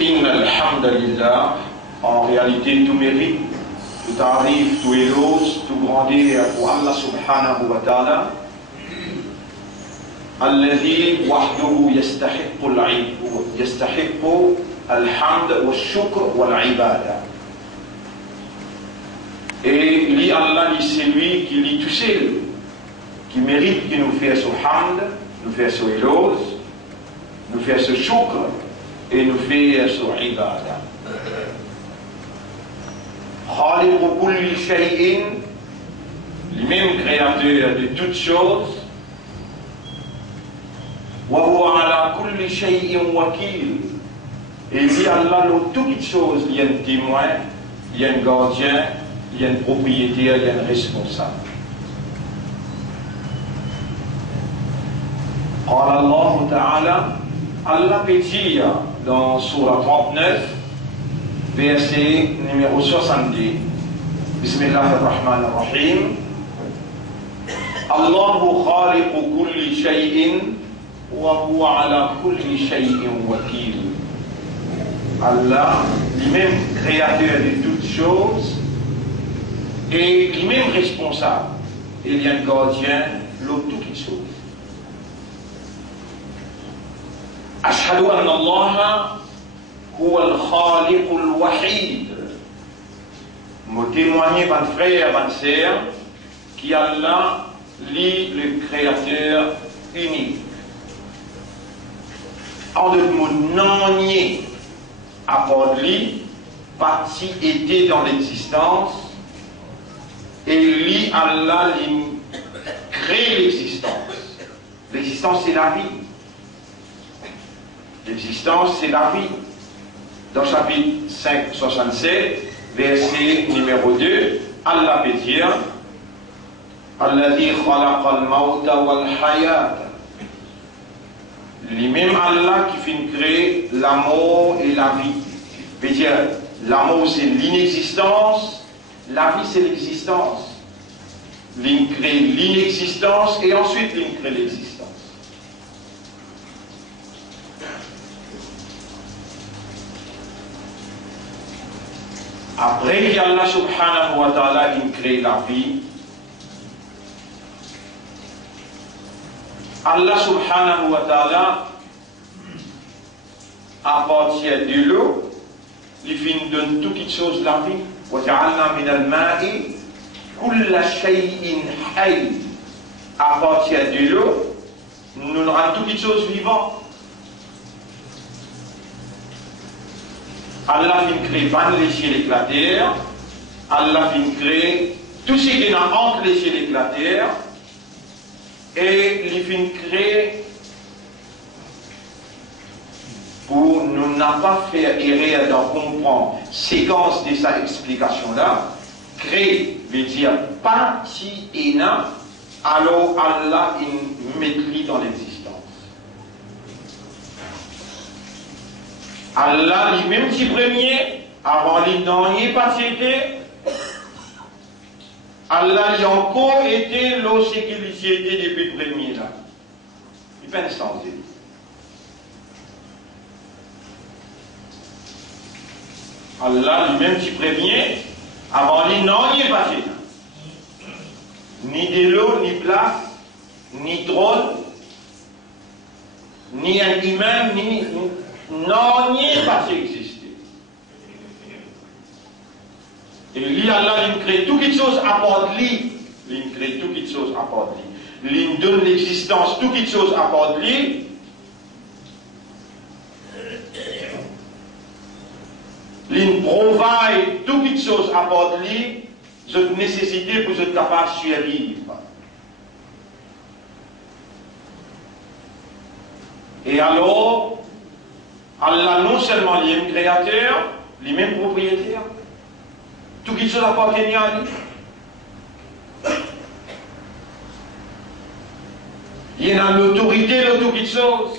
Inna alhamdulillah, en réalité tout mérite, tout arrive, tout éloge, tout grandit pour Allah subhanahu wa ta'ala. الذي وحده يستحق الحمد والشكر والعبادة. Et lui Allah, c'est lui qui lui tout seul, qui mérite, qui nous fait ce hamd, nous fait ce éloge, nous fait ce shukr et nous fait ce ibada. خالق كل شيء, le même créateur de toutes choses. وهو على كل شيء وكيل. Et lui Allah, toutes choses, il y a un témoin, il y a un gardien, il y a un propriétaire, il y a un responsable. قال الله تعالى, Allah peut dire dans Surah 39, verset numéro 70, Bismillah ar-Rahman ar-Rahim, Allahu khaliqu kulli shay'in wa huwa ala kulli shay'in wakil. Allah, lui-même créateur de toutes choses, et lui-même responsable. Il y a un gardien de toutes choses. أشهد أن الله هو الخالق الوحيد. Me témoigner, mon frère, ma sœur, qui Allah lit le créateur unique. En d'autres mots, non nier à part lui, partie était dans l'existence, et lui, Allah, il crée l'existence. L'existence, c'est la vie. L'existence, c'est la vie. Dans chapitre 5, 67, verset numéro 2, Allah peut dire Alladhi khalaqa al-mawta wal-hayata. Lui-même Allah qui fait créer la mort et la vie. Peut dire, la mort c'est l'inexistence, la vie c'est l'existence. Il crée l'inexistence et ensuite il crée l'existence. Après qu'Allah subhanahu wa ta'ala il crée la vie, Allah subhanahu wa ta'ala à partir de l'eau, il donne toutes choses la vie. وَجَعَلْنَا مِنَ الْمَاءِ كُلَّ شَيْءٍ حَيٍّ. À partir de l'eau, nous rendons toutes choses vivantes. Allah vient créer les ciels et la terre. Allah vient créer tout ce qui est entre les ciels et la terre. Et il vient créer pour nous n'a pas fait errer dans comprendre séquence de sa explication là. Créer veut dire partie et n'a, alors Allah il met lui dans l'existence. Allah lui-même si premier, avant lui n'en est pas été. Allah lui encore été l'sécurité depuis le premier là. Il peut l'instant. Allah lui-même si premier, avant lui n'en est pas été. Ni de l'eau, ni place, ni trône, ni un humain, ni non, n'y est pas existé. Et lui, Allah, il crée toutes les choses à part de lui. Il crée toutes les choses à part de lui. Il donne l'existence toutes les choses à part de lui. Il provide toutes les choses à part de lui. Cette nécessité pour être capable de survivre. Et alors, Allah non seulement lui est créateur, lui même propriétaire, tout qui chose appartient à lui. Il y a l'autorité de toute chose,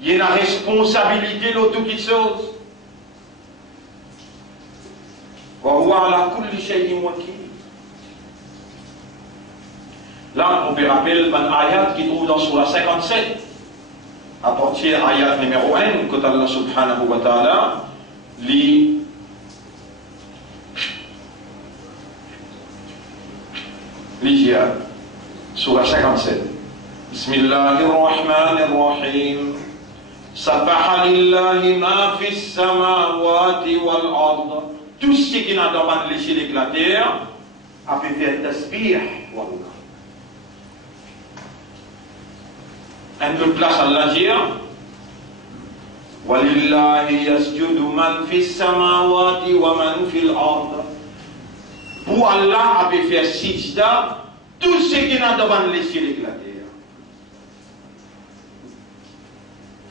il y a la responsabilité de toute chose. Là, on peut rappeler un ayat qui trouve dans Surah 57. à partir de l'ayat numéro 1, quand Allah subhanahu wa ta'ala lit l'Ijad, surah 57. Bismillahirrahmanirrahim. Sabbaha lillahi ma fis samawati wal ard. Tout ce qui est dans les cieux et la terre a fait faire tasbih pour Allah. Un autre place Allah dire Walillahi yasjudu man fis samawati wa man fil ard. Pour Allah a fait faire sijda tout ce qui est dans les cieux et la terre.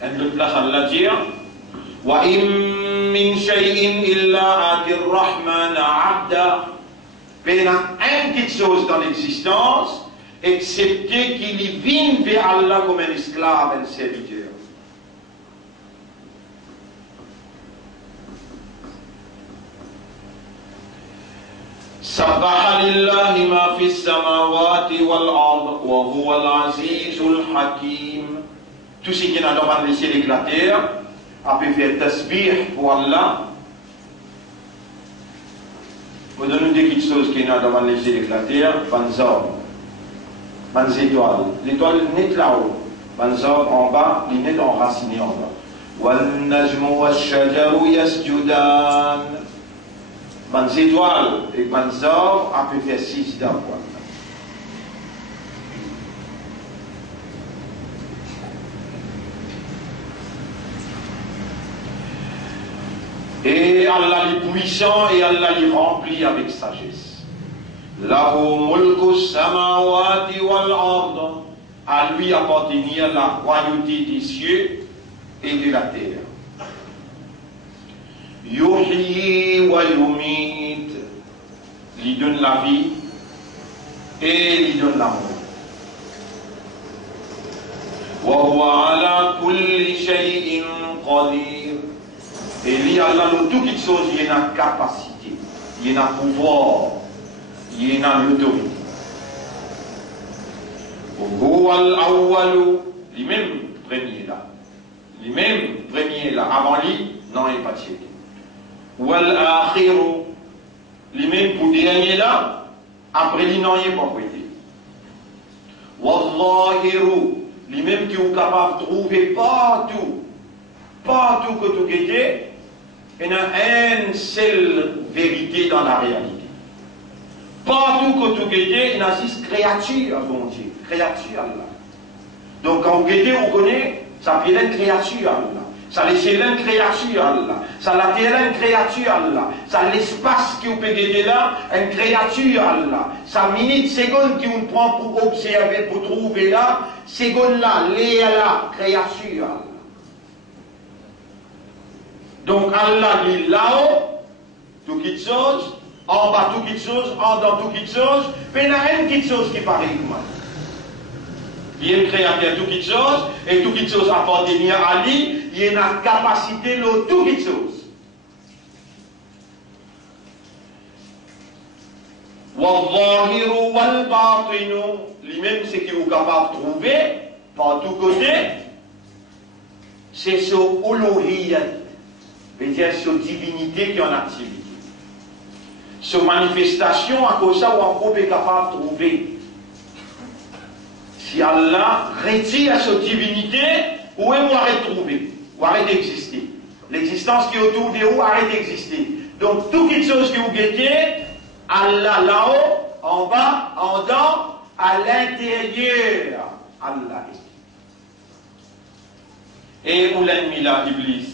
Un autre place Allah dire Wa im min shay'in illa atir rahman abda. Il y a une petite chose dans l'existence, excepté qu'il y vienne vers Allah comme un esclave, un serviteur. Sabbaha lillahi ma fi samawati wal ard wa huwa al-azizul hakim. Tout ce qui est dans les cieux et la terre a pu faire tasbih pour Allah. Vous donnez des petites choses qui sont dans les cieux et la terre, les hommes, les étoiles. L'étoile n'est là-haut, les hommes en bas, les nets enracinés en bas. وَالنَّجْمُ وَالشَّجَرُ يَسْجُدَانِ. Les étoiles et les hommes a pu faire 6 d'abord. Et Allah est puissant et Allah est rempli avec sagesse. Lahu mulku samawati wal ard. À lui appartenait la royauté des cieux et de la terre. Yuhyi wa yumit. Il donne la vie et il donne la mort. Wa huwa ala kulli shay'in qadir. Et il y a là toutes les choses, il y a une capacité, il y a un pouvoir, il y a une autorité. Lui-même premier là. Lui-même premier là. Avant lui, non, il n'est pas tiède. Lui-même pour dernier là, après lui, non, il n'est pas prêté. Lui-même qui est capable de trouver partout que tout était. Il y a une seule vérité dans la réalité. Partout que tout était, il y a 6 créatures, bon Dieu. Créatures Allah. Donc quand vous guettez, vous connaissez, ça fait une créature Allah. Ça laisse une créature Allah. Ça la terre une créature Allah. Ça l'espace que vous pouvez guetter là, une créature Allah. Ça minute, seconde qui vous prend pour observer, pour trouver là, seconde là, là, créature Allah. Donc Allah dit là-haut, tout quelque chose, en bas tout quelque chose, en dedans tout quelque chose, mais il y a une petite chose qui paraît humaine. Il y a une créature tout quelque chose, et tout quelque chose appartient à lui, il y a une capacité de tout quelque chose. Walzahiru wal batinu, lui-même c'est qu'il est capable de trouver, par tous côtés, c'est ce uluhiyyat. C'est-à-dire sur divinité qui est en activité. Sur manifestation, à cause de ça, on est capable de trouver. Si Allah retire cette divinité, où est-ce qu'on arrête de trouver? Ou arrête d'exister? L'existence qui est autour de vous arrête d'exister. Donc, toute chose que vous guettez, Allah là-haut, en bas, en dedans, à l'intérieur, Allah est. Et où l'ennemi là, Iblis?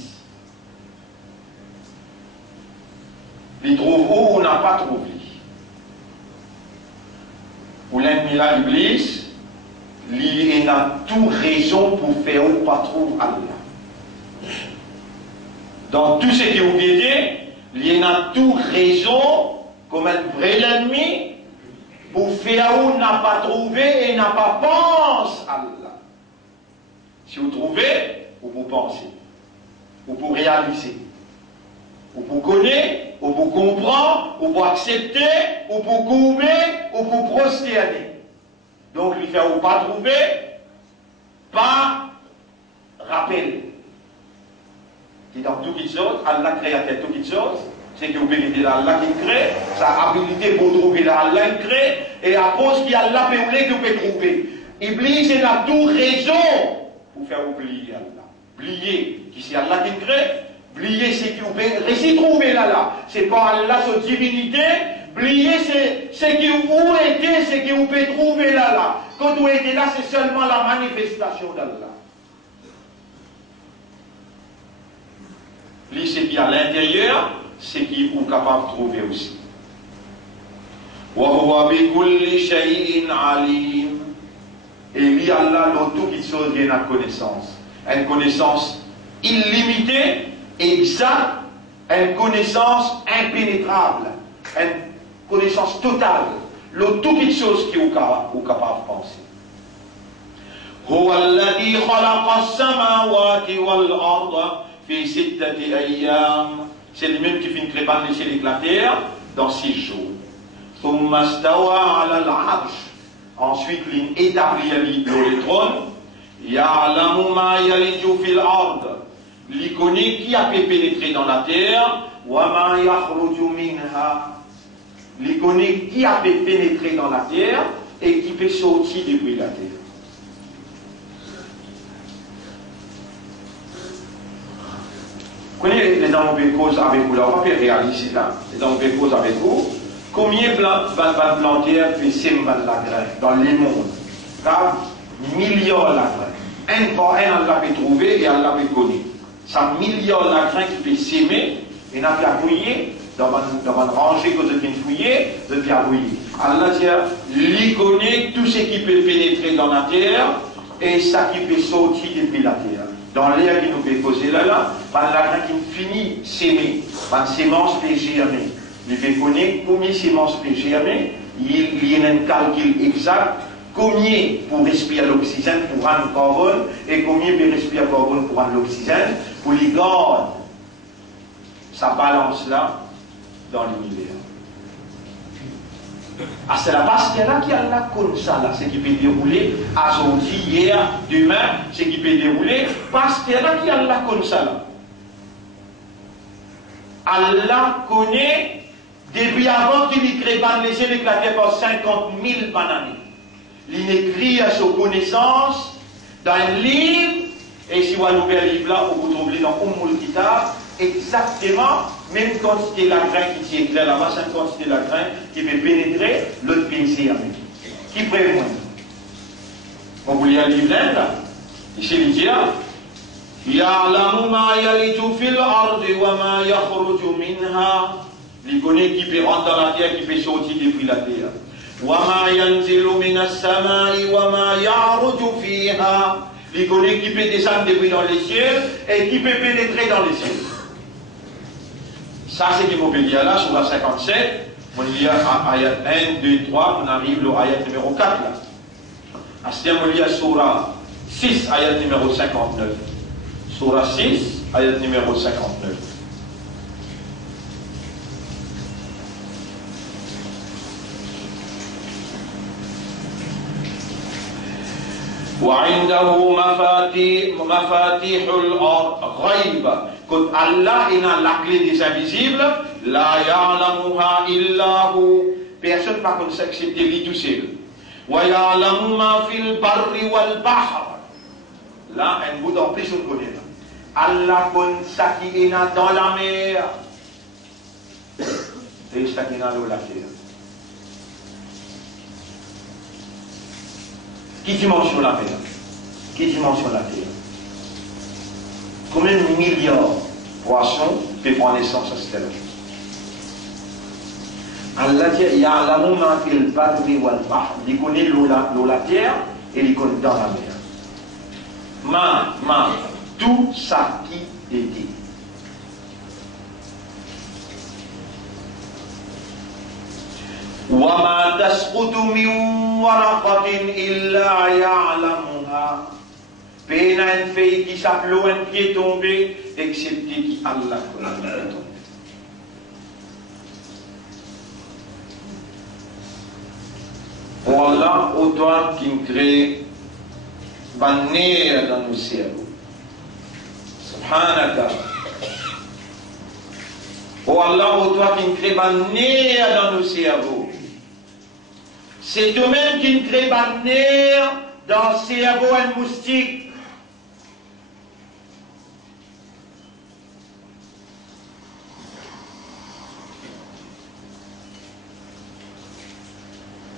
Il trouve où on n'a pas trouvé. Ou l'ennemi là, Iblis, il a toute raison pour faire ou pas trouver Allah. Dans tout ce que vous voyez, il a toute raison, comme un vrai ennemi, pour faire ou n'a pas trouvé et n'a pas pensé Allah. Si vous trouvez, vous pensez, vous réaliser, vous connaissez, ou pour comprendre, ou pour accepter, ou pour couper, ou pour prosterner. Donc, lui faire ou pas trouver, pas rappel. Qui dans toutes les choses, Allah crée toutes les choses. C'est que vous pouvez dire Allah qui crée, sa habilité pour trouver Allah qui crée, et à cause qu'il y a Allah que vous pouvez trouver. Iblis, il a tout raison pour faire oublier Allah. Oublier qui c'est Allah qui crée, oublier c'est que vous pouvez réussir trouver là. C'est pas Allah, sa divinité. Oublier c'est que vous était, c'est que vous pouvez trouver là. Quand vous êtes là, c'est seulement la manifestation d'Allah. Lui, c'est qui à l'intérieur, c'est qui vous capable de trouver aussi. Et lui, Allah, dans toute chose, il y a une connaissance. Une connaissance illimitée, exacte, une connaissance impénétrable, une connaissance totale. Dans toute chose qui est capable de penser. هو الذي خلق السماوات والأرض في ستة أيام. C'est lui-même qui fait créer les cieux et la terre dans 6 jours. ثم استوى على العرش. Ensuite, il établit le trône. يعلم ما يلج في الأرض. Il connaît qui a pu pénétrer dans la terre. وما يخرج منها. Il connaît qui a pu pénétrer dans la terre et qui peut sortir depuis la terre. Vous connaissez les gens qui causent avec vous, là, on va faire réaliser là. Les gens qui causent avec vous, combien de plantières fait semer la graine dans le monde? Car millions de graines. Un par un, on l'a fait trouver et on l'a fait connaître. Ça millions de graines qui fait semer et on a fait fouiller dans une rangée que vous avez fouillé, vous avez fouillé. Allah dit, il connaît tout ce qui peut pénétrer dans la terre et ça qui peut sortir depuis la terre. Dans l'air qui nous fait causer là, la graine qui finit s'aimer, la sémence peut germer. Il fait connaître combien de sémences peut germer, il y a un calcul exact, combien pour respirer l'oxygène pour rendre le carbone, et combien pour respirer le carbone pour rendre l'oxygène, pour les garder sa balance là dans l'univers. Ah, c'est la parce qu'il y a là qui a là comme ça, là, ce qui peut dérouler aujourd'hui, hier, demain, ce qui peut dérouler, parce qu'il y a là qui a là comme ça, là. Allah connaît, depuis avant qu'il crée les cieux éclatés par 50 000 bananes. Il écrit à sa connaissance dans un livre, et si vous avez ouvert le livre là, vous trouvez dans Ummul Kitab, exactement, même quantité de la graine qui est claire là-bas, c'est une quantité de la graine qui peut pénétrer l'autre pays avec. Qui prévoit? On vous lit un livre là, ici il dit, يعلم ما يلج في الأرض وما يخرج منها. Il connaît qui peut rentrer dans la terre, qui peut sortir depuis la terre. وما ينزل من السماء وما يعرج فيها. Il connaît qui peut descendre depuis dans les cieux et qui peut pénétrer dans les cieux. Ça, c'est ce qu'on peut dire là, sur la 57. On lit à ayat 1, 2, 3, on arrive au ayat numéro 4 là. À ce moment, on lit à Surah 6, ayat numéro 59. Surah 6, ayat numéro 59. وعنده مفاتيح الغيب. Quand Allah est dans la clé des invisibles, la ya'lamuha illa hu. Personne ne peut connaître excepté lui tout seul. Wa ya'lamu ma fil barri wal bahr. Là, un bout en plus on connaît. Allah connaît ça qui est dans la mer et ça qui est dans la terre. Qui dimension la mer? Qui dimension la terre? Combien de milliards de poissons peuvent prendre naissance à cette terre? Allah dit, ya'lamu ma fil barri wal bahr. Il connaît l'eau la terre et il connaît dans la mer. Tout ça qui est dit. وَمَا تَسْقُطُ مِنْ وَرَقَةٍ إِلَّا يَعْلَمُهَا. Peine à une feuille qui s'appelait un pied tombé, excepté qui Allah connaît. Pour Allah, autant qu'il crée bannière dans nos cerveaux. Subhanaka. Oh Allah, oh toi qui ne crée pas nerf dans nos cerveaux. C'est toi-même qui ne crée pas nerf dans le cerveau un moustique.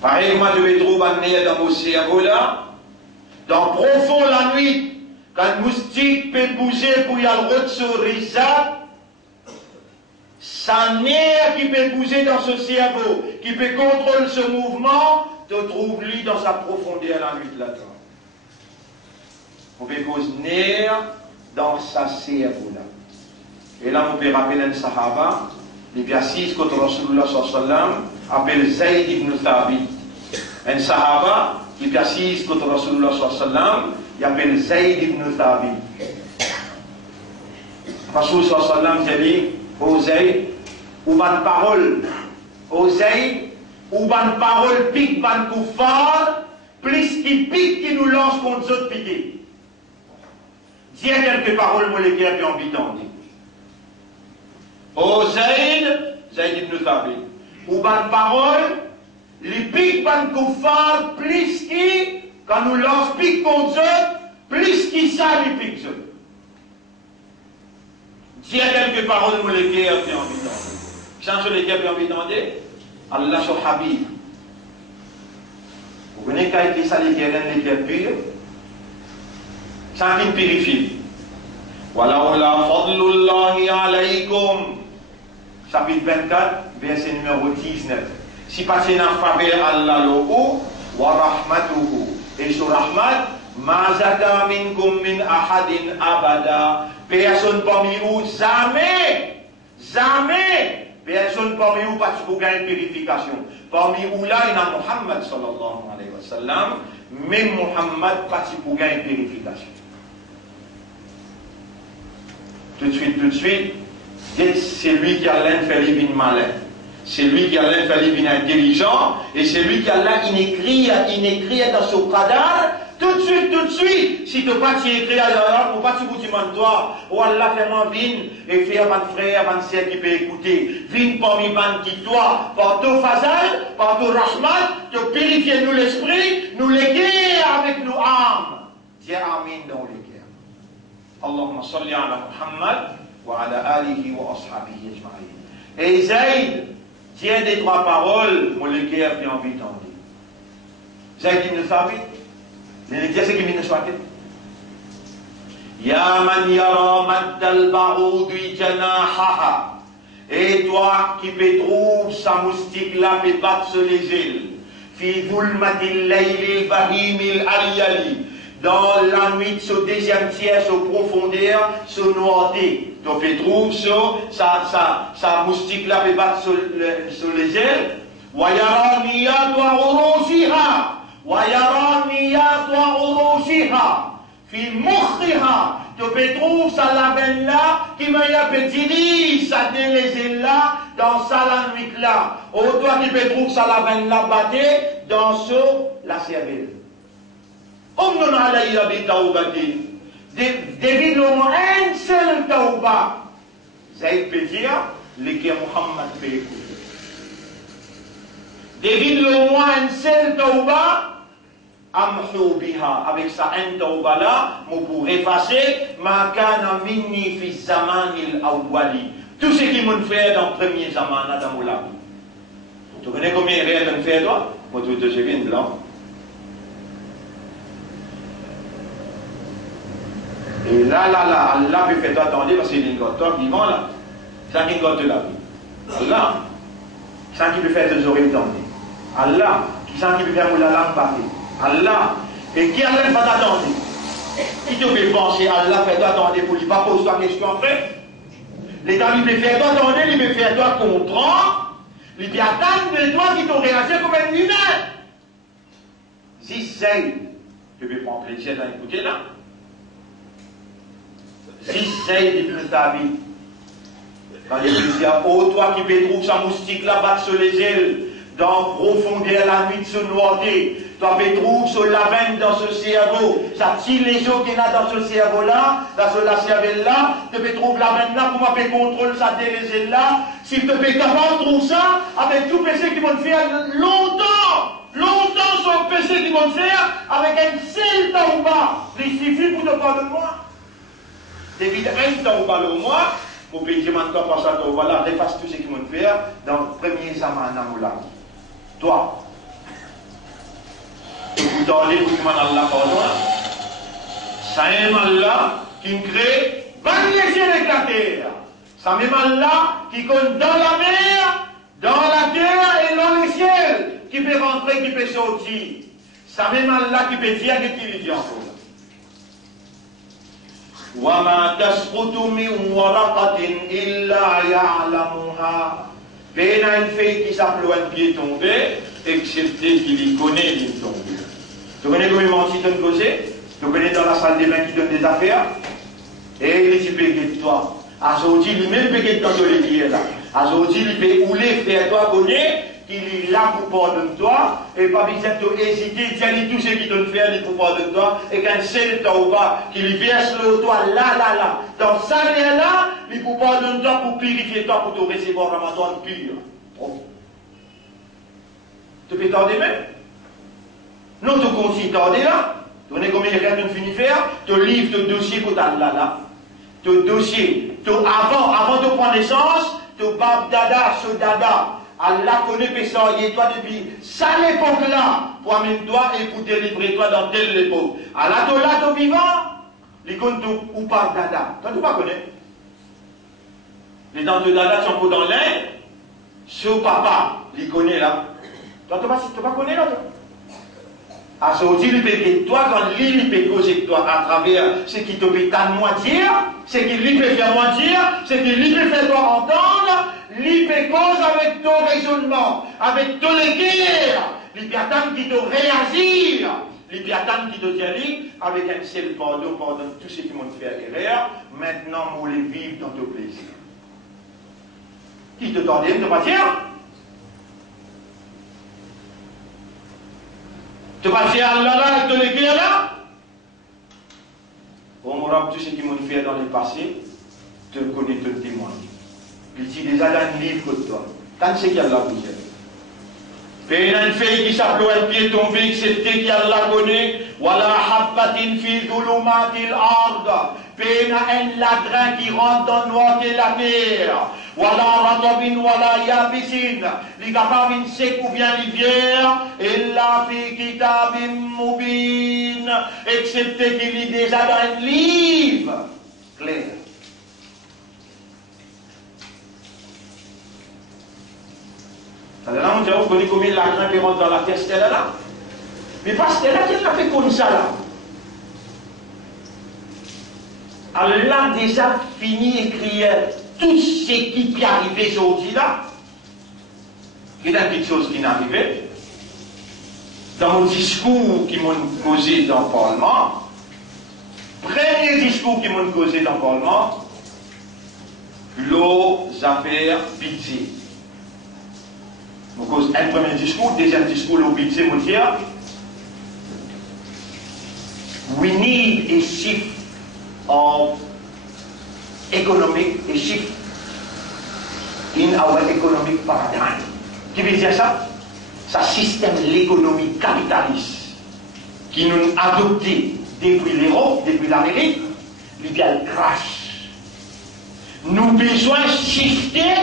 Pareil, moi je vais trouver un nerf dans mon cerveau là, dans profond la nuit, quand un moustique peut bouger pour y aller retirer ça, sa nerf qui peut bouger dans ce cerveau, qui peut contrôler ce mouvement, te trouve lui dans sa profondeur la nuit là-dedans. On peut cause nerf dans sa cerveau là. Et là, on peut rappeler un sahaba, il y a 6 contre Rasulullah sallallahu alayhi wa sallam, appelle Zayd ibn Thabit. Un sahaba qui assise contre Rasulullah sallallahu alayhi wa sallam, il appelle Zayd ibn Thabit. Rasulullah sallallahu alayhi wa sallam dit, ô Zayd, ou ban parole, ô Zayd, ou ban parole pique ban koufar, plus qui pique qui nous lance contre d'autres piquets. Dis quelques paroles moléculaires qui ont envie d'en dire. Ô Zayd, Zayd ibn Thabit, ou ban parole, les pics ban koufar, plus qui, quand nous lance pique contre eux, plus qui ça les pique eux. Dis quelques paroles moléculaires qui ont envie d'en dire. Change les qui ont envie d'en dire. Allah sur Habib. Vous connaissez qu'à écrire ça les guerres pures, sans qu'il purifie. Walaula fadlullahi alaykum. Chapitre 24, verset numéro 19. Si passez dans faveur Allah lahu wa rahmatuhu. Et sur rahmat, ma zaka minkum min ahadin abada. Personne parmi vous, jamais, personne parmi vous pas pour gagner purification. Parmi vous là, il y a Muhammad sallallahu alayhi wa sallam, même Muhammad pas pour gagner purification. Tout de suite, c'est lui qui a l'un fait les malin. C'est lui qui a l'un fait les intelligent. Et c'est lui qui a l'un inécrit dans son cadavre. Tout de suite, si tu n'as pas écrit alors, ou pas tu demandes toi, ou Allah fait mon vin, et fait à mon frère, à mon sœur qui peut écouter, vin parmi ban qui toi, par ton fazal, par ton rahmat, te purifier nous l'esprit, nous léguer avec nos âmes. Dis amin dans les guerres. Allahumma salli ala Muhammad, wa ala alihi wa ashabihi ajma'in. Et Zayd, tiens des 3 paroles, mon léguer qui a envie d'en dire. Zayd ibn Thabit, les c'est qui m'y soit. Ya man yara maddal ba'udi janahaha. Et toi qui peux trouver sa moustique là peut battre sur les ailes. Fi dhulmatil laylil bahimil alyali. Dans la nuit, ce deuxième tiers, ce profondeur, ce noirté. Donc, tu trouves sa moustique là peut battre sur les ailes. Wayara niyatwa urushiha. وَيَرَى نِيَاتُ وَعُرُوشِهَا فِي مُخِّهَا. Tu peux trouver ça la veine là, qui m'a y a petit ça délaissé là, dans ça la nuit là. Ou toi qui peux trouver ça la veine là, batté, dans ce, la cervelle. On n'en a là, il a dit taoubati. Devine au moins un seul taouba. Zayd peut dire, les qui Muhammad peut écouter. Devine au moins un seul taouba. Amhu biha, avec sa haine tauba là, pour effacer ma kana minni fi zamanil awwali. Tout ce qui m'ont fait dans le premier zaman, dans mon vie. Tu connais combien il y a de fait toi? Moi, tout je viens de là. Et là, Allah peut faire attendre parce qu'il y a une toi vivant là. Ça qui gote la vie. Allah, ça qui peut faire tes oreilles tendre. Allah, ça qui peut faire la langue parler. Allah, et qui Allah va t'attendre? Qui te fait penser Allah fait t'attendre pour lui pas poser ta question après? L'État lui fait t'attendre, il fait faire toi comprendre, il fait attendre de toi qui t'ont réagi comme un humain. Si c'est, tu peux prendre plaisir d'en écouter là. Si c'est ibn Thabit, quand il dit, oh toi qui peux trouver sa moustique là, battre sur les ailes, dans profondeur la nuit de ce noirté. Toi, tu trouves ce lavenne dans ce cerveau. Ça tire les eaux qu'il y a dans ce cerveau-là, dans ce cerveau-là. Tu peux trouver la lavenne là, pour faire contrôle ça les là. Si tu peux capable de trouver ça, avec tout PC qui vont faire longtemps sur le PC qui vont faire, avec un seul temps ou pas. Il suffit pour te parler de moi. Depuis un temps ou pas de moi, pour payer maintenant par ça, voilà, efface tout ce qu'ils vont faire dans le premier zaman là. Toi, vous donnez pour que Allah pardonne. C'est un Allah qui crée les cieux et la terre. C'est même Allah qui compte dans la mer, dans la terre et dans les ciels, qui peut rentrer, qui peut sortir. C'est même Allah qui peut dire qu'il dit encore. وَمَا تَسْقُطُ مِنْ وَرَقَةٍ إِلَّا يَعْلَمُهَا. Peine à une feuille qui s'appelle un pied tombé, excepté qu'il y connaît qu'il tombe. Tu connais comment il mentit donne causer? Tu connais dans la salle des bains qui donne des affaires? Et il peut de toi. Aujourd'hui, lui-même peut de toi de l'église là. Aujourd'hui, il peut rouler, faire toi connaître qu'il est là pour pardonner toi, et pas besoin d'hésiter, dire tout ce qu'il doit faire pour pardonner toi, et qu'un seul temps ou pas, qu'il verse le toi là. Dans ça là, il pour pardonner toi, pour purifier toi, pour te recevoir Ramadan pur. Oh. Tu peux t'en même? Non, tu continues t'en là. Tu connais combien il y a rien de fini faire? Tu livres ton dossier pour ta là. Ton dossier, avant de prendre naissance, tu bab dada, ce dada. Allah connaît personne, et toi depuis ça l'époque-là, pour amener toi et pour délivrer toi dans telle époque. Allah, toi là, toi vivant, les comptes ou pas dada. Toi, tu pas connais. Les dents de dada sont pour dans l'air, ce papa, les connaît là. Toi, tu pas connais là, toi. À ce moment-là, il peut toi, quand il peut causer toi à travers ce qui te peut moi dire, ce qu'il peut faire moi dire, ce qu'il peut faire toi entendre, il peut cause avec ton raisonnement, avec ton guerres, il peut attendre qu'il te réagir, il peut attendre qu'il te dit avec un seul pardon, pardonne tout ce qui m'ont fait erreur, maintenant, vous les vivre dans ton plaisir. Qui te tendait de pas dire? Tu vas dire Allah là, te les guerres là? On m'aura tout ce qui m'ont fait dans le passé, te le connais, te le témoigne. Il dit déjà dans un livre de toi. Tant c'est qu'il y a là pour dire. Peine une fille qui s'appelle un pied tombé, excepté qu'il y a là connaît. Wala habbatin fi dhulumatil ard. Peine un ladrin qui rentre dans le noir de la terre. Wala ratabin wala yabisin. Les capables sec ou bien l'hiver. Illa fi kitabim mubin. Excepté qu'il y a déjà dans un livre clair. Alors, on dit, vous connaissez combien l'argent qui rentre dans la caisse là? Mais parce que là, qu'est-ce qu'on fait comme ça là? Allah a déjà fini d'écrire tout ce qui peut arriver aujourd'hui là. Il y a une petite chose qui n'est arrivée. Dans mon discours qui m'ont causé dans le Parlement, premier discours qui m'ont causé dans le Parlement, l'eau, affaires, budget. Donc, un premier discours, deuxième discours, le budget mondial. We need a shift of economic, a shift in our economic paradigm. Qui veut dire ça? C'est système l'économie capitaliste qui nous a adopté depuis l'Europe, depuis l'Amérique, il y a le crash. Nous avons besoin de shifter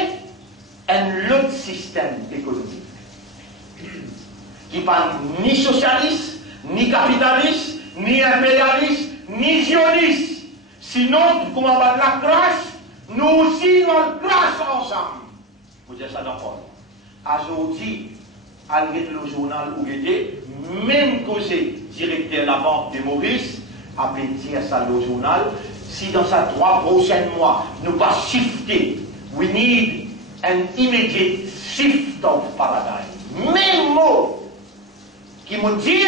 un autre système économique qui parle ni socialiste, ni capitaliste, ni impérialiste, ni sioniste. Sinon, comme on va la crash, nous aussi nous crash ensemble. Vous dites ça d'accord. Aujourd'hui, avec le journal où il était, même que c'est directeur de la banque de Maurice, a dit ça le journal, si dans ces 3 prochains mois, nous pas shifter, we need an immediate shift of paradigm. Même mot qui me dit,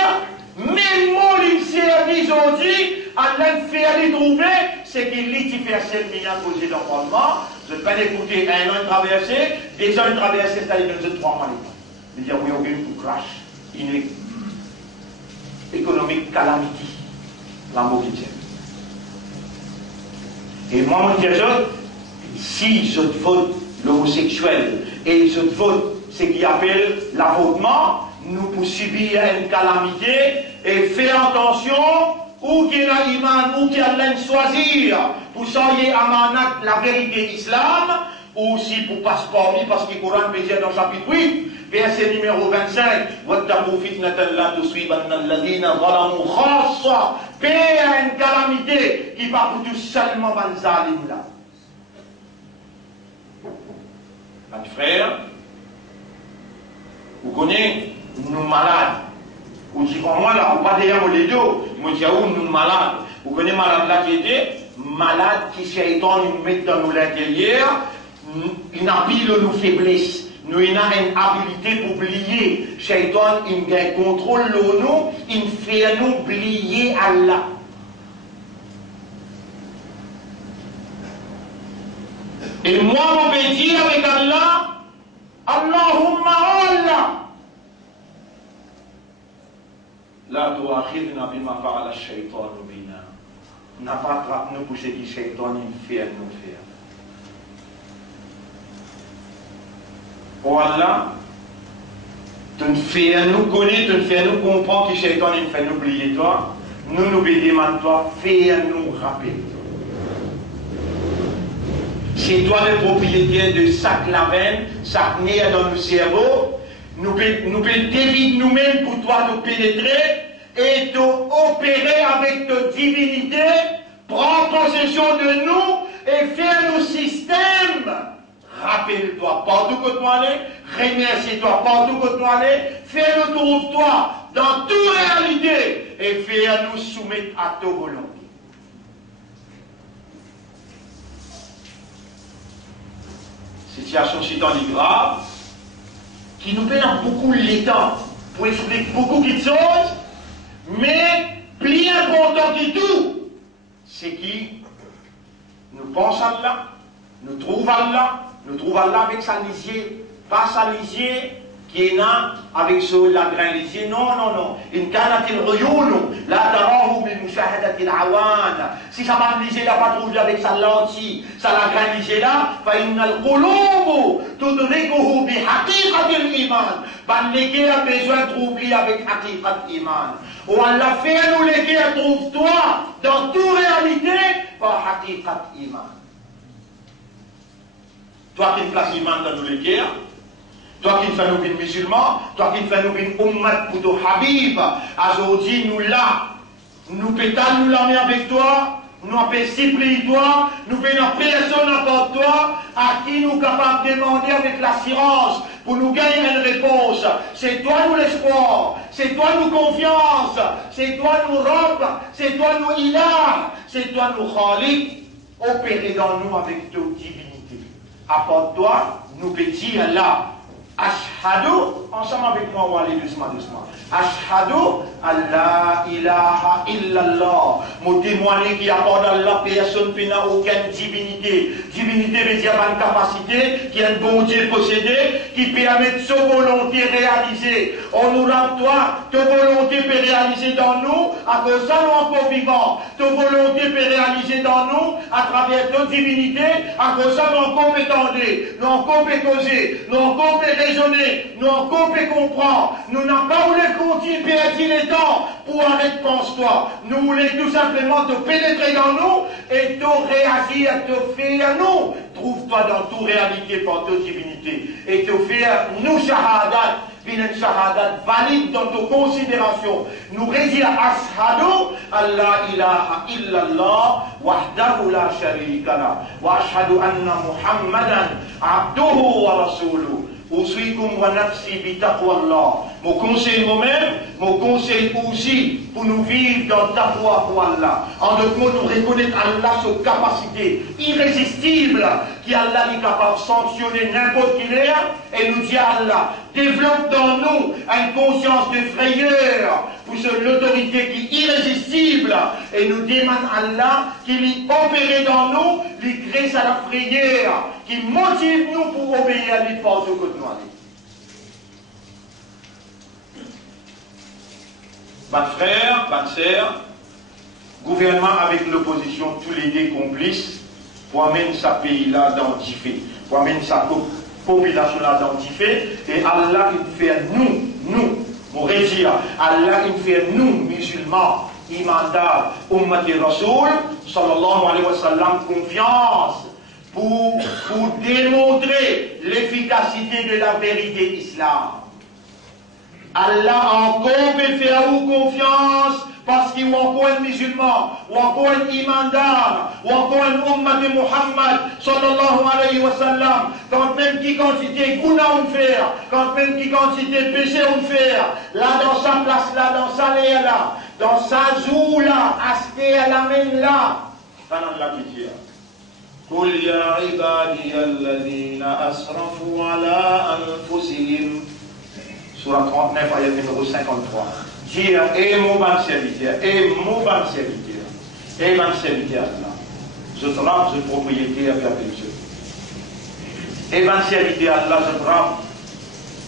même mot qui service aujourd'hui, à l'inférieur trouvé, c'est qu'il est fait bien posé dans le Parlement. Je ne vais pas écouter un an traversé, 2 ans traversé, c'est-à-dire 3 mois. il dit oui, on a une crash, une économique calamity, la mauvaise. Et moi, je dis, si je vote l'homosexuel et je vote ce qui appelle l'avortement, nous pouvons subir une calamité et faire attention où qu'il y a iman, où qu'il y a choisir pour soyez amanat la vérité islam, ou si pour passeport, parce que le Coran peut dire dans le chapitre 8, verset numéro 25, وَاتَّقُوا فِتْنَةً لَا تُصِيبَنَّ الَّذِينَ ظَلَمُوا خَاصَّةً. Paix à une calamité qui va pour tout seulement dans zalim là. Mes frères, vous connaissez, nous malades. Vous dites, moi là, vous pas derrière les deux. Moi, je dis, nous malades. Vous connaissez malade là qui était malade qui shaitan nous met dans nous l'intérieur, il n'a pas nos faiblesses. Nous avons une habilité pour oublier. Shaitan, il gagne contrôle de nous, il fait nous oublier Allah. Et moi, je vais dire avec Allah, Allahumma Allah. La tuakhidna bima fa'ala ash-shaytan bina. N'a pas attrape nous pour ce que shaitan il fait nous faire. Oh Allah, tu nous fais nous connaître, tu nous fais nous comprendre que shaitan il fait nous oublier toi. Nous nous demandons toi, fais nous rappeler. C'est toi le propriétaire de chaque lavenne, chaque nerf dans le cerveau. Nous pouvons dévider nous-mêmes pour toi nous pénétrer et t'opérer avec ta divinité, prendre possession de nous et faire nos systèmes. Rappelle-toi partout que tu allais, remercie-toi partout que tu allais, fais-le trouve-toi dans toute réalité et fais-nous soumettre à ta volonté. Situation si tant grave, qui nous perd beaucoup de temps pour expliquer beaucoup de choses, mais plus important que tout, c'est qui nous pensons à Allah, nous trouvons Allah avec sa lisier, pas sa lisier qui est là avec la grain lisier, non. In kanatil ruyunu, la tarahu bil mushahadatil awan. Si ça va lisier là, pas trouvé avec sa lentille, ça la grain lisier là, fa innal qulubu tudrikuhu bi haqiqatil iman. Ban légué a besoin de trouver avec haqiqat iman. Ou Allah fait nous légué, trouve-toi dans toute réalité par haqiqat iman. Toi qui places iman dans nos légués, toi qui fais nous une musulman, toi qui fais nous une ummat pour ton habib, aujourd'hui nous là, nous pétales nous l'armée avec toi, nous appelons supplier toi, nous venons personne n'importe toi, à qui nous capables de demander avec l'assurance pour nous gagner une réponse. C'est toi nous l'espoir, c'est toi nous confiance, c'est toi nous robe, c'est toi nous ilah, c'est toi nous khalik, opérez dans nous avec ta divinité. Apporte-toi, nous pétis là. Ashhadu, ensemble avec moi, on va aller doucement. Ashhadu, Allah ilaha illallah. Mon témoigner qui apporte à Allah, personne qui n'a aucune divinité. Divinité veut dire une capacité qui est un bon Dieu possédé, qui permet de sa volonté réaliser. On nous rend toi, ta volonté peut réaliser dans nous, à cause de ça nous encore vivants. Ta volonté peut réaliser dans nous, à travers ta divinité, à cause de ça nous encore peut tendre, nous encore peut causer, nous encore peut raisonner, nous encore peut comprendre. Nous n'avons pas voulu continuer perdre le temps pour arrêter pense-toi. Nous voulons tout simplement te pénétrer dans nous et te réagir, te faire à nous. Trouve-toi dans toute réalité par ta divinité et te faire nous shahadat, une shahadat valide dans ta considération. Nous résidons ashhadu Allah ilaha illallah wahdahu la sharika la wa ashhadu anna Muhammadan abduhu wa rasuluhu. Usikum wa nafsi bi taqwallah. Mon conseil moi-même, mon conseil aussi pour nous vivre dans taqwa pour Allah. En d'autres mots, nous reconnaître Allah sa capacité irrésistible qui Allah est capable de sanctionner n'importe qui est et nous dit Allah, développe dans nous une conscience de frayeur pour l'autorité qui est irrésistible et nous demande Allah qu'il y opère dans nous, qu'il crée à la frayeur, qui motive nous pour obéir à l'effort de que nous allons. votre frère, votre sœur, gouvernement avec l'opposition, tous les deux complices, pour amener ce pays-là dans le fait, pour amener sa population-là dans le fait, et Allah, il fait nous, mon régir, Allah, il fait nous, musulmans, imandab, ummati rasoul, sallallahu alayhi wa sallam, confiance, pour démontrer l'efficacité de la vérité islam. Allah encore peut faire confiance parce qu'il y a encore un musulman, ou encore un imandar, ou encore un umma de Muhammad, sallallahu alayhi wa sallam, quand même qui quantité gouna on faire, quand même qui quantité péché on faire, là dans sa place, là dans sa léa là, dans sa zou là, acheter à la main là, ça n'a pas de dire. قل يا عبادي الذين أسرفوا على أنفسهم Surah 39, ayat numéro 53. Dire, et mon bon serviteur, et mon bon serviteur, et mon serviteur là. Je trappe, je propriétaire avec Dieu. Et mon serviteur là, je trappe,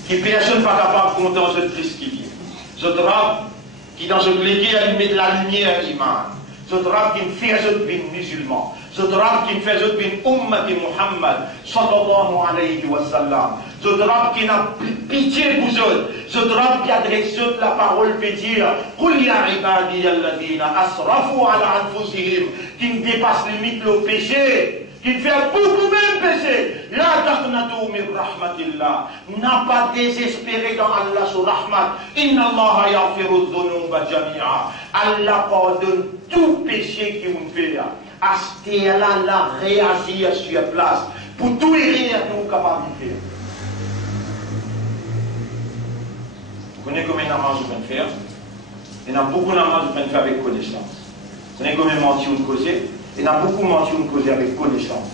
qui personne n'est pas capable de compter dans ce triste qui vient. Je trappe, qui dans ce légué allumé de la lumière iman. Je trappe, qui me fait ce bin musulman. Je trappe, qui me fait ce bin ummat de Muhammad, sallallahu alayhi wa sallam. Ce drame qui n'a pitié pour eux, ce drame qui adresse la parole peut dire قُلْ يَا عِبَادِيَ الَّذِينَ أَسْرَفُوا عَلَى أَنفُسِهِمْ, qui ne dépasse limite le péché, qui ne fait beaucoup même péché. La taqnatu min rahmatillah, n'a pas désespéré dans Allah sur rahmat. Inna Allah yaghfiru dhunuba jami'a. Allah pardonne tout péché qui vous fait. Acheter la réagir sur place pour tout et rien que vous capable de faire. Vous connaissez combien de namaz vous pouvez faire? Il y en a beaucoup de namaz vous pouvez faire avec connaissance. Vous connaissez combien de mentir vous causez? Il y en a beaucoup de mentir vous causez avec connaissance.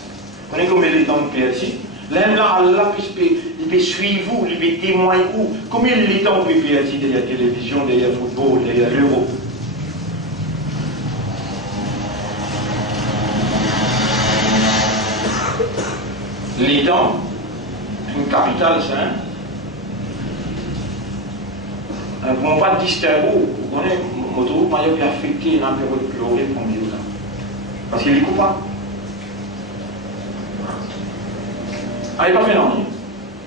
Vous connaissez combien de temps vous pouvez faire? L'un là, Allah peut suivre vous, il peut témoigner vous. Combien de temps vous pouvez faire derrière la télévision, derrière le football, derrière l'euro? Les temps, une capitale, c'est un. Pour ne pas distinguer, vous connaissez, mon maillot est affecté dans la période de pleurer pour mieux là. Parce qu'il est coupable. Allez, pas fait non.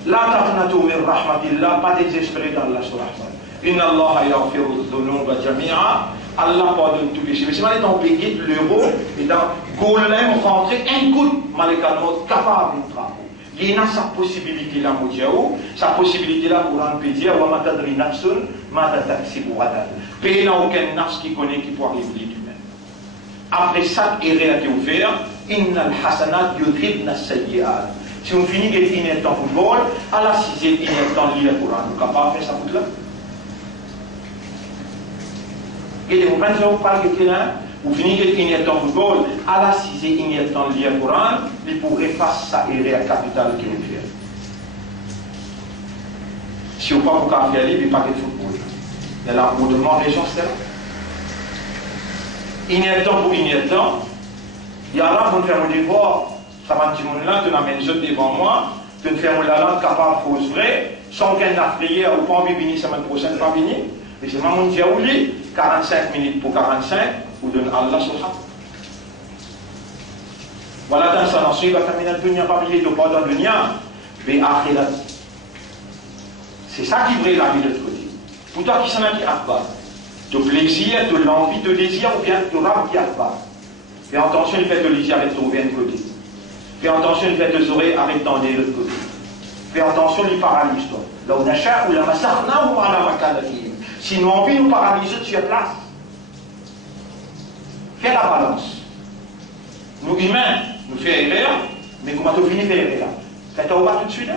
La taqnatu min rahmatillah, pas désespéré dans Allah sur rahmat. Inna Allah yaghfiru dhunuba jami'a. Allah pardonne tout péché. Mais si on est dans Béguit, l'euro, et dans Golem, rentrer un coup, malécalement, capable de travail. Il y a sa possibilité là, sa possibilité là pour en pédir, ou à matadri nafsun, matataxi pour adal. Pays n'a aucun nafs qui connaît qui pourra révéler lui-même. Après ça, il a été ouvert, innal hasanat yudhibna sayyi'at. Si on finit qu'il y a temps football, à la 6e, il y a temps lire le Coran. Vous n'avez pas fait ça pour là? Et vous pensez vous parlez de là? Vous finissez qu'il y a temps football, à la 6e, il y a temps lire le Coran, il pourrait faire ça et la capitale qui vous fait. Si vous ne pouvez pas faire il n'y a pas de football. Il y a là, vous demandez les gens, c'est là. Il y a temps pour il y a temps. Il y a là, vous me faites mon devoir. Ça va dire, là, tu l'amènes devant moi, tu me fais mon langue capable, fausse vraie, sans qu'un affilié ou pas envie de venir semaine prochaine, pas venir. Mais c'est mon diaouli, 45 minutes pour 45, ou donne Allah sur ça. Voilà, dans ça, ensuite, il va terminer le dunya, pas oublier de pas dans le dunya, mais akhirat. C'est ça qui brille la vie de l'autre côté. Pour toi qui s'en a dit akbar, de plaisir, de l'envie, de désir, ou bien de rab qui akbar. Fais attention, il fait de désir avec ton bien de côté. Fais attention, il fait de oreilles avec ton nez de l'autre côté. Fais attention, il paralyse toi. Là où l'achat ou la massarna ou la makalakim. Si nous envie nous paralyser sur place, fais la balance. Nous humains, nous faisons erreur, mais comment tu finis faire erreur? Fais tawba tout de suite,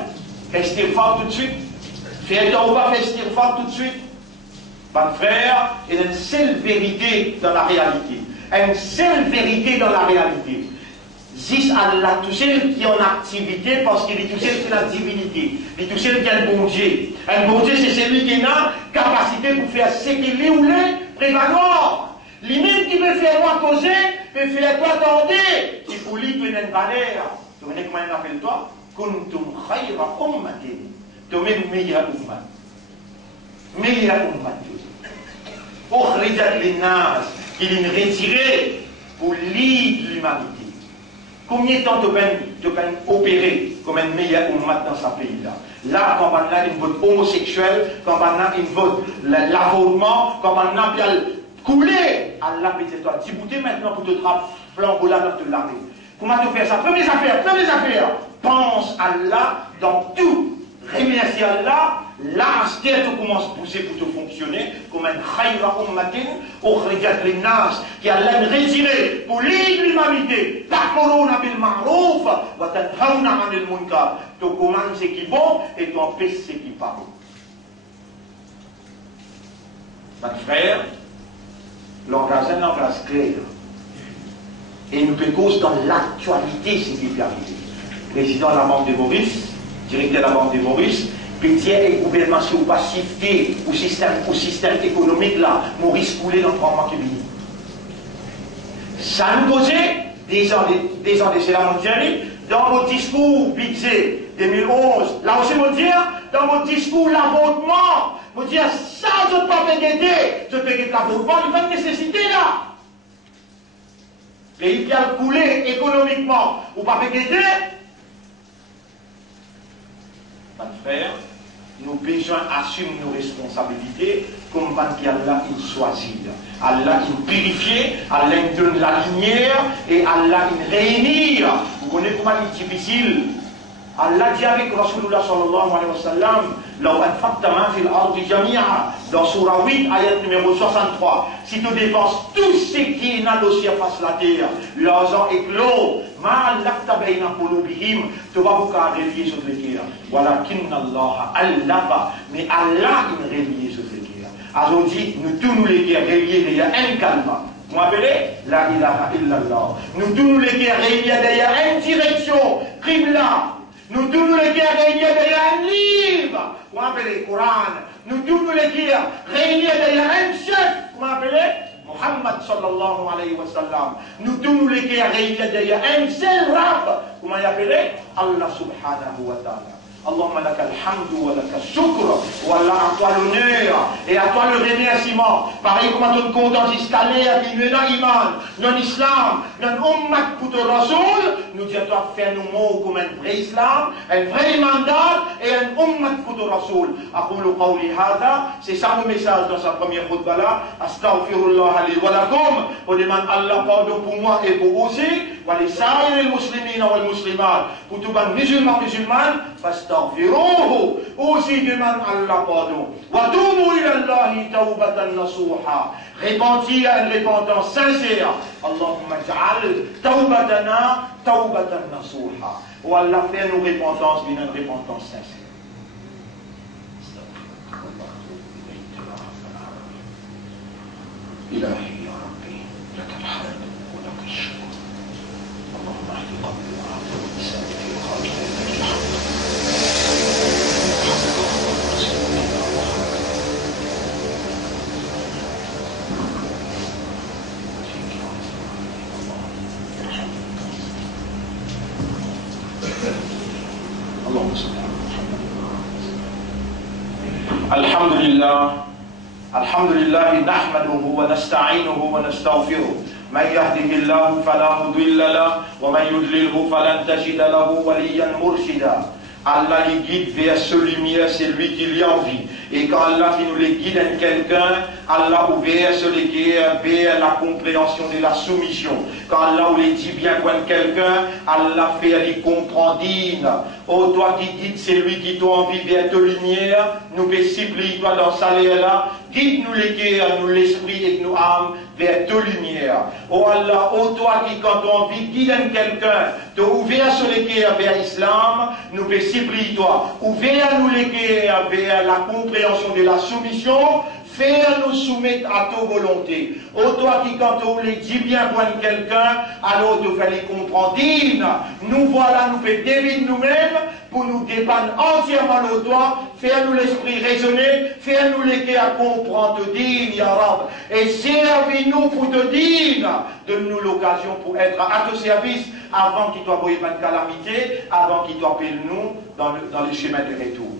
fais istighfar tout de suite, fais tawba, fais istighfar tout de suite. Mon frère, il y a une seule vérité dans la réalité. Une seule vérité dans la réalité. Zis Allah, tout seul qui est en activité parce qu'il est tout seul qui a la divinité. Il est tout seul qui a le bon Dieu. Un bon Dieu, c'est celui qui a la capacité pour faire ce qu'il est ou l'est prévaloir. Lui-même qui veut faire moi causer, peut faire toi tendre. Il faut lui donner une valeur. Tu connais comment il appelle toi? Kuntum khayra ummatin. Tu es meilleur ummat. Meilleur ummat. qu'il est retiré pour l'île de l'humanité. Combien de temps tu peux opérer comme un meilleur ummat dans ce pays-là? Là, quand on a une vote homosexuelle, quand on a une vote l'avortement, quand on a bien coulé, Allah peut-être toi, dibouter maintenant pour te trapper flambeau là dans l'armée. Comment tu fais ça? Première affaire. Pense à Allah dans tout. Remercie Allah. Là, tu commences à pousser pour te fonctionner comme un khayra ummatin ukhrijat linnas qui a l'air retiré pour l'humanité. Ta'muruna bil ma'ruf wa tanhauna 'anil munkar. Tu commences ce qui est bon et tu empêches ce qui n'est pas bon. Mes frères, l'engagement est un langage clair. Et nous peut cause dans l'actualité ce qui est arrivé. Président de la Banque de Maurice, directeur de la Banque de Maurice, Petit et gouvernement si vous pas shifté au système économique là, Maurice coulé dans 3 mois qui viennent. Ça nous posait des ans de cela mondiale, dans votre discours budget 2011, là aussi vous dire, dans votre discours l'avortement, vous dire ça je ne peux pas guetter, je peux guetter l'avortement, il n'y a pas de nécessité là. Pays qui a coulé économiquement, vous ne pouvez pas guetter. Mes frères, nous besoin assumer nos responsabilités comme Allah il choisit. Allah il purifie, Allah il donne la lumière et Allah il réunit. Vous connaissez comment il est difficile. Allah dit avec Rasulullah sallallahu alayhi wa sallam, لو أنفقت ما في الأرض جميعا, dans Surah 8, ayat numéro 63, si tu dépenses tout ce qui est dans le surface de la terre, l'argent éclos, ma lafta bayna qulubihim, tu vas vous relier sur le cœur. Walakin Allah allava, mais Allah il relié sur le cœur. Alors dit, nous tous nous les cœurs reliés derrière un kalma. Vous m'appelez la ilaha illallah. Nous tous nous les cœurs reliés derrière une direction, Qibla. Nous tous les cœurs réunis derrière un livre, qu'on appelle le Coran. Nous tous les cœurs réunis derrière un chef, qu'on appelle Muhammad sallallahu alayhi wa sallam. Nous tous les cœurs réunis derrière un seul rab, qu'on appelle Allah subhanahu wa ta'ala. Allahumma laka alhamdu wa laka shukr, wa Allah à toi l'honneur et à toi le remerciement. Pareil comme à ton compte en installé à qui nous est dans l'iman, dans l'islam, dans l'ummat pour ton rasoul, nous disons toi faire nos mots comme un vrai islam, un vrai mandat et un ummat pour ton rasoul. Aqulu qawli hada, c'est ça le message dans sa première khutbah là. Astaghfirullah li wa lakum, on demande Allah pardon pour moi et pour vous aussi, wa li sa'iril muslimina wal muslimat, pour tous les musulmans musulmanes, فاستغفروه aussi demande Allah pardon. وَتُوبُوا إِلَى اللَّهِ تَوْبَةً نَصُوحًا, repentir à une repentance sincère. اللهم اجعل توبتنا توبة نصوحا. Oh Allah, fait nos repentances d'une repentance sincère. إلهي يا ربي لك الحمد ولك الشكر. اللهم اهد قلبي وعافي لساني في خاطري لك الحمد. اللهم صل على محمد. الحمد لله نحمده ونستعينه ونستغفره. من يهده الله فلا مضل له ومن يضلله فلن تجد له وليا مرشدا. Allah les guide vers ce lumière, c'est lui qui lui envie. Et quand Allah qui nous les guide à quelqu'un, Allah ouvert ce les guide vers la compréhension de la soumission. Quand Allah les dit bien quoi quelqu'un, Allah fait les comprendre. Oh toi qui guides, c'est lui qui t'a envie vers ta lumière, nous supplie toi dans sa là, guide-nous les cœurs, nous l'esprit et nous âmes vers ta lumière. Oh Allah, oh toi qui quand tu as envie guide quelqu'un, t'as ouvert sur les cœurs vers l'islam, nous supplie toi, ouvert nous les cœurs vers la compréhension de la soumission, faire nous soumettre à ta volonté. Oh toi qui quand on les dit bien pour quelqu'un, alors tu fais les comprendre. Nous voilà, nous fait David nous-mêmes pour nous dépendre entièrement le doigt, faire nous l'esprit raisonner, faire nous les à comprendre, te dire, ya Rab, et servis-nous pour te dire, donne-nous l'occasion pour être à ton service avant qu'il t'envoie une calamité, avant qu'il t'appelle nous dans le chemin de retour.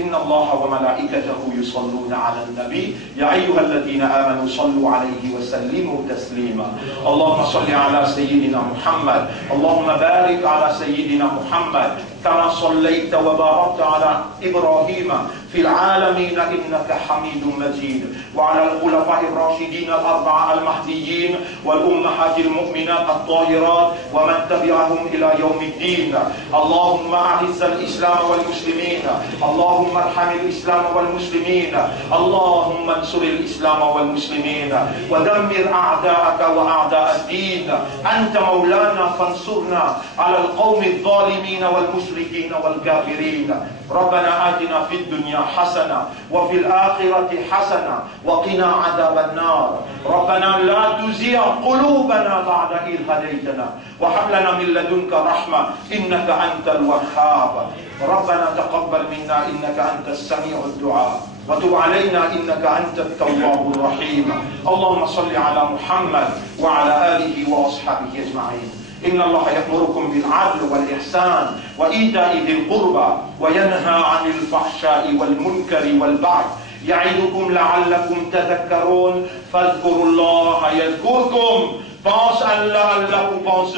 إن الله وملائكته يصلون على النبي يا أيها الذين آمنوا صلوا عليه وسلموا تسليما اللهم صل على سيدنا محمد اللهم بارك على سيدنا محمد كما صليت وباركت على إبراهيم في العالمين إنك حميد مجيد وعلى الخلفاء الراشدين الأربعة المهديين والأمهات المؤمنات الطاهرات ومن تبعهم إلى يوم الدين اللهم أعز الإسلام والمسلمين اللهم ارحم الإسلام والمسلمين اللهم انصر الإسلام والمسلمين ودمر أعداءك وأعداء الدين أنت مولانا فانصرنا على القوم الظالمين والمشركين والكافرين ربنا آتنا في الدنيا حسنة وفي الآخرة حسنة وقنا عذاب النار ربنا لا تزغ قلوبنا بعد إذ هديتنا وهب لنا من لدنك رحمة إنك أنت الوهاب ربنا تقبل منا إنك أنت السميع الدعاء وتب علينا إنك أنت التواب الرحيم اللهم صل على محمد وعلى آله وأصحابه أجمعين إن الله يأمركم بالعدل والإحسان وإيتاء ذي القربى وينهى عن الفحشاء والمنكر والبغي يعظكم لعلكم تذكرون فاذكروا الله يذكركم pense Allah Allah vous pense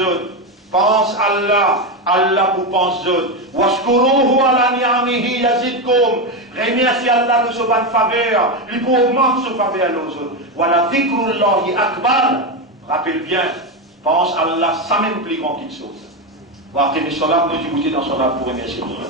pense Allah vous pense washkuruhu ala ni'amihi yazidkum remerciez Allah de ce bon faveur lui pour augmenter ce faveur aux autres wala dhikrullahi akbar rappelle bien pense Allah ça même plus grand quelque chose. Wa aqimi salat nous du goûter dans salat pour remercier Allah.